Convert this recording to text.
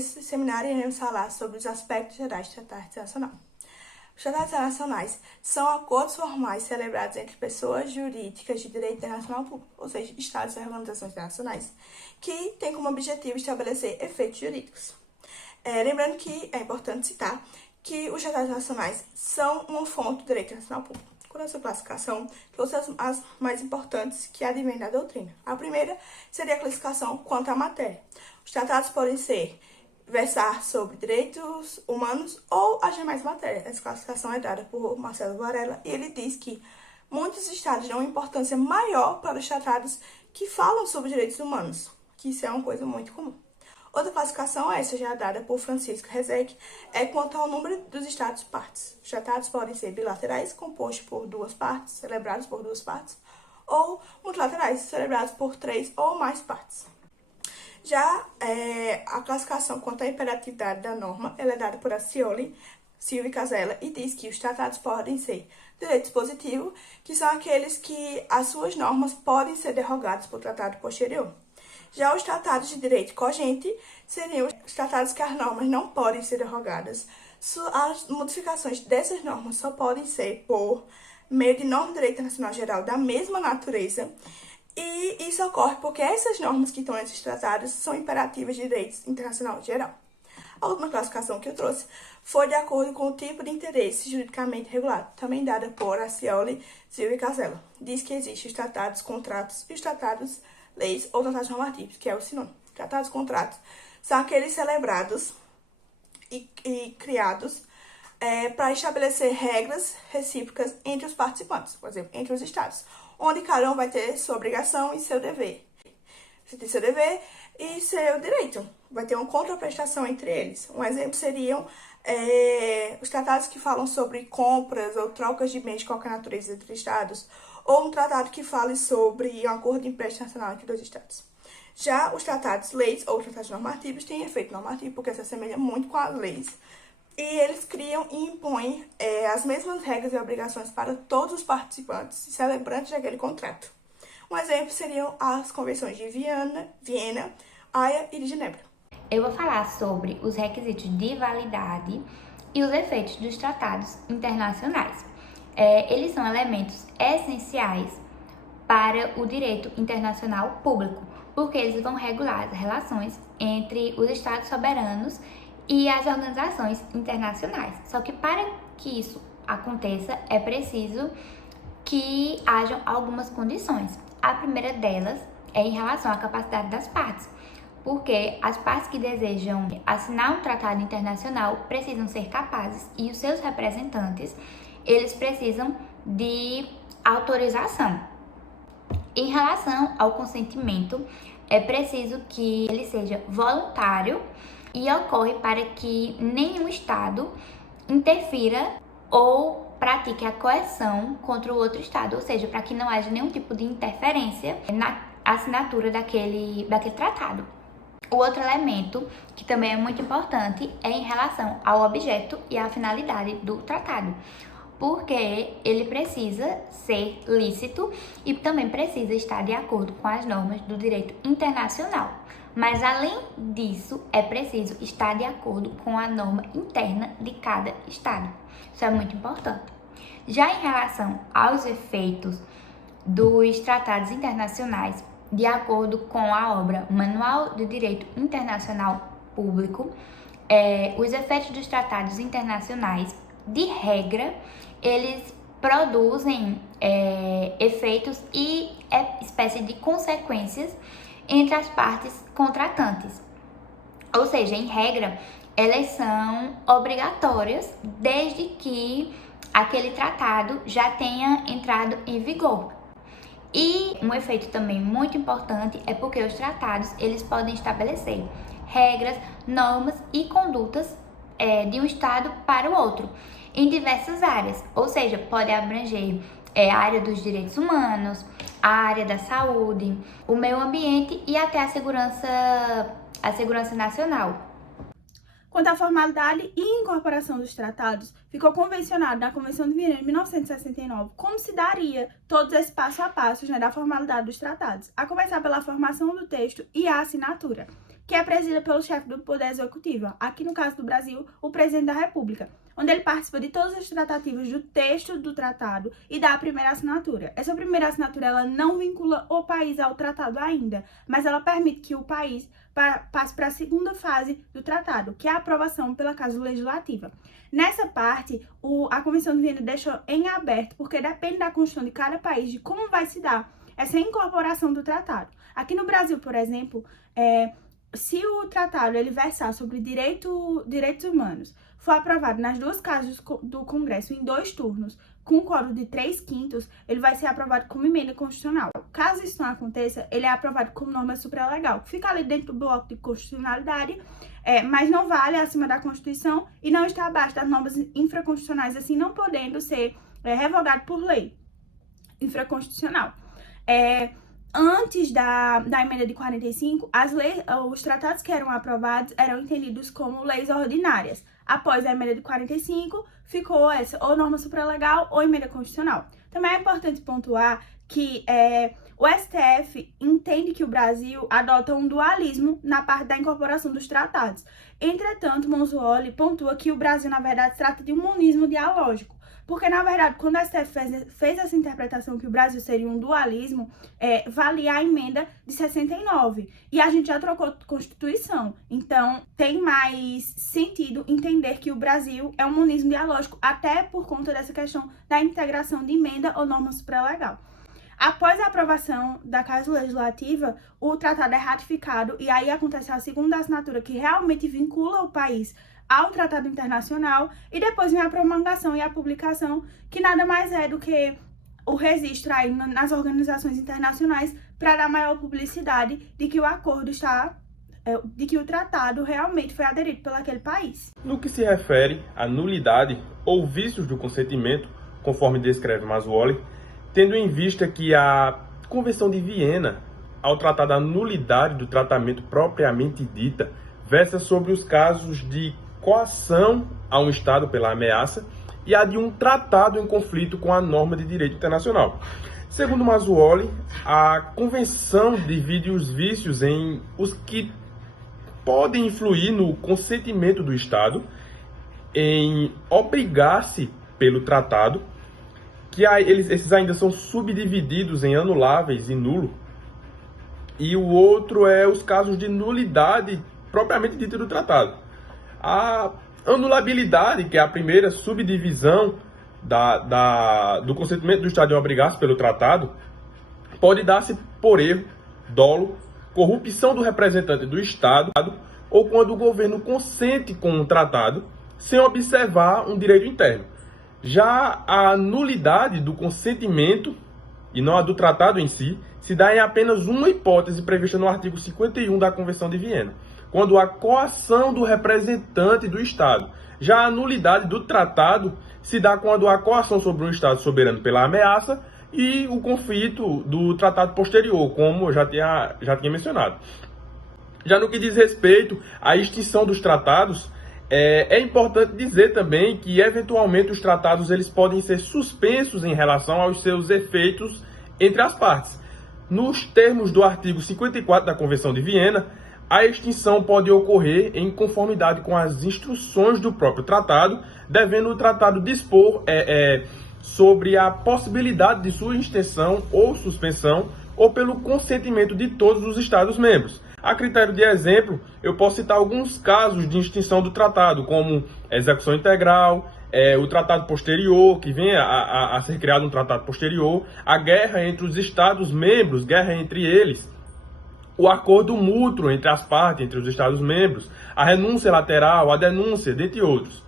Nesse seminário, iremos falar sobre os aspectos gerais do Tratado Internacional. Os tratados internacionais são acordos formais celebrados entre pessoas jurídicas de direito internacional público, ou seja, estados e organizações internacionais, que têm como objetivo estabelecer efeitos jurídicos. Lembrando que é importante citar que os tratados internacionais são uma fonte do direito internacional público. Quanto à sua classificação, trouxe as mais importantes que advêm da doutrina. A primeira seria a classificação quanto à matéria. Os tratados podem versar sobre direitos humanos ou as demais matérias. Essa classificação é dada por Marcelo Varela e ele diz que muitos estados dão uma importância maior para os tratados que falam sobre direitos humanos, que isso é uma coisa muito comum. Outra classificação, essa já dada por Francisco Rezec, é quanto ao número dos estados partes. Os tratados podem ser bilaterais, compostos por duas partes, celebrados por duas partes, ou multilaterais, celebrados por 3 ou mais partes. Já a classificação quanto à imperatividade da norma, ela é dada por Acioli, Silva e Casella, e diz que os tratados podem ser direito dispositivo, que são aqueles que as suas normas podem ser derrogadas por tratado posterior. Já os tratados de direito cogente seriam os tratados que as normas não podem ser derrogadas. As modificações dessas normas só podem ser por meio de norma de direito internacional geral da mesma natureza, e isso ocorre porque essas normas que estão nesses tratados são imperativas de direito internacional geral. A última classificação que eu trouxe foi de acordo com o tipo de interesse juridicamente regulado, também dada por Acioli, Silva e Casella. Diz que existem os tratados, contratos e os tratados, leis ou tratados normativos, que é o sinônimo. Tratados, contratos são aqueles celebrados e criados para estabelecer regras recíprocas entre os participantes, por exemplo, entre os estados, onde cada um vai ter sua obrigação e seu dever. Você tem seu dever e seu direito. Vai ter uma contraprestação entre eles. Um exemplo seriam os tratados que falam sobre compras ou trocas de bens de qualquer natureza entre estados, ou um tratado que fale sobre um acordo de empréstimo nacional entre dois estados. Já os tratados, leis ou tratados normativos têm efeito normativo porque se assemelham muito com as leis, e eles criam e impõem as mesmas regras e obrigações para todos os participantes e celebrantes daquele contrato. Um exemplo seriam as convenções de Viena, Haia e de Genebra. Eu vou falar sobre os requisitos de validade e os efeitos dos tratados internacionais. Eles são elementos essenciais para o direito internacional público, porque eles vão regular as relações entre os estados soberanos e as organizações internacionais. Só que para que isso aconteça, é preciso que hajam algumas condições. A primeira delas é em relação à capacidade das partes, porque as partes que desejam assinar um tratado internacional precisam ser capazes e os seus representantes, eles precisam de autorização. Em relação ao consentimento, é preciso que ele seja voluntário e ocorre para que nenhum estado interfira ou pratique a coerção contra o outro estado, ou seja, para que não haja nenhum tipo de interferência na assinatura daquele tratado. O outro elemento, que também é muito importante, é em relação ao objeto e à finalidade do tratado, porque ele precisa ser lícito e também precisa estar de acordo com as normas do direito internacional. Mas, além disso, é preciso estar de acordo com a norma interna de cada estado. Isso é muito importante. Já em relação aos efeitos dos tratados internacionais, de acordo com a obra Manual de Direito Internacional Público, os efeitos dos tratados internacionais, de regra, eles produzem efeitos e espécie de consequências entre as partes contratantes. Ou seja, em regra, elas são obrigatórias desde que aquele tratado já tenha entrado em vigor. E um efeito também muito importante é porque os tratados eles podem estabelecer regras, normas e condutas de um estado para o outro em diversas áreas, ou seja, pode abranger a área dos direitos humanos, a área da saúde, o meio ambiente e até a segurança nacional. Quanto à formalidade e incorporação dos tratados, ficou convencionado na Convenção de Viena de 1969 como se daria todos esses passo a passo da formalidade dos tratados, a começar pela formação do texto e a assinatura, que é presidida pelo chefe do Poder Executivo, aqui no caso do Brasil, o Presidente da República, onde ele participa de todas as tratativas do texto do tratado e dá a primeira assinatura. Essa primeira assinatura ela não vincula o país ao tratado ainda, mas ela permite que o país passe para a segunda fase do tratado, que é a aprovação pela Casa Legislativa. Nessa parte, a Convenção de Viena deixou em aberto, porque depende da Constituição de cada país, de como vai se dar essa incorporação do tratado. Aqui no Brasil, por exemplo, se o tratado ele versar sobre direitos humanos for aprovado nas duas casas do Congresso em 2 turnos, com um quórum de 3/5, ele vai ser aprovado como emenda constitucional. Caso isso não aconteça, ele é aprovado como norma supralegal, que fica ali dentro do bloco de constitucionalidade, mas não vale acima da Constituição e não está abaixo das normas infraconstitucionais, assim não podendo ser revogado por lei infraconstitucional. Antes da emenda de 45, os tratados que eram aprovados eram entendidos como leis ordinárias. Após a emenda de 45, ficou essa ou norma supralegal ou emenda constitucional. Também é importante pontuar que o STF entende que o Brasil adota um dualismo na parte da incorporação dos tratados. Entretanto, Monzuoli pontua que o Brasil, na verdade, se trata de um monismo dialógico. Porque, na verdade, quando a STF fez essa interpretação que o Brasil seria um dualismo, valia a emenda de 69. E a gente já trocou Constituição. Então, tem mais sentido entender que o Brasil é um monismo dialógico, até por conta dessa questão da integração de emenda ou norma supralegal. Após a aprovação da Casa Legislativa, o tratado é ratificado e aí acontece a segunda assinatura que realmente vincula o país ao tratado internacional e depois vem a promulgação e a publicação, que nada mais é do que o registro aí nas organizações internacionais para dar maior publicidade de que o acordo de que o tratado realmente foi aderido por aquele país. No que se refere à nulidade ou vícios do consentimento, conforme descreve Monzuoli, tendo em vista que a Convenção de Viena, ao tratar da nulidade do tratamento propriamente dita, versa sobre os casos de coação a um Estado pela ameaça e a de um tratado em conflito com a norma de direito internacional. Segundo Monzuoli, a Convenção divide os vícios em os que podem influir no consentimento do Estado em obrigar-se pelo tratado, que esses ainda são subdivididos em anuláveis e nulo, e o outro é os casos de nulidade propriamente dita do tratado. A anulabilidade, que é a primeira subdivisão do consentimento do Estado em obrigar-se pelo tratado, pode dar-se por erro, dolo, corrupção do representante do Estado ou quando o governo consente com um tratado sem observar um direito interno. Já a nulidade do consentimento, e não a do tratado em si, se dá em apenas uma hipótese prevista no artigo 51 da Convenção de Viena, quando a coação do representante do Estado. Já a nulidade do tratado se dá quando a coação sobre um Estado soberano pela ameaça e o conflito do tratado posterior, como eu já tinha mencionado. Já no que diz respeito à extinção dos tratados, é importante dizer também que, eventualmente, os tratados eles podem ser suspensos em relação aos seus efeitos entre as partes. Nos termos do artigo 54 da Convenção de Viena, a extinção pode ocorrer em conformidade com as instruções do próprio tratado, devendo o tratado dispor sobre a possibilidade de sua extensão ou suspensão ou pelo consentimento de todos os Estados-membros. A critério de exemplo, eu posso citar alguns casos de extinção do tratado, como execução integral, o tratado posterior, que vem a ser criado um tratado posterior, a guerra entre os Estados-membros, guerra entre eles, o acordo mútuo entre as partes, entre os Estados-membros, a renúncia lateral, a denúncia, dentre outros.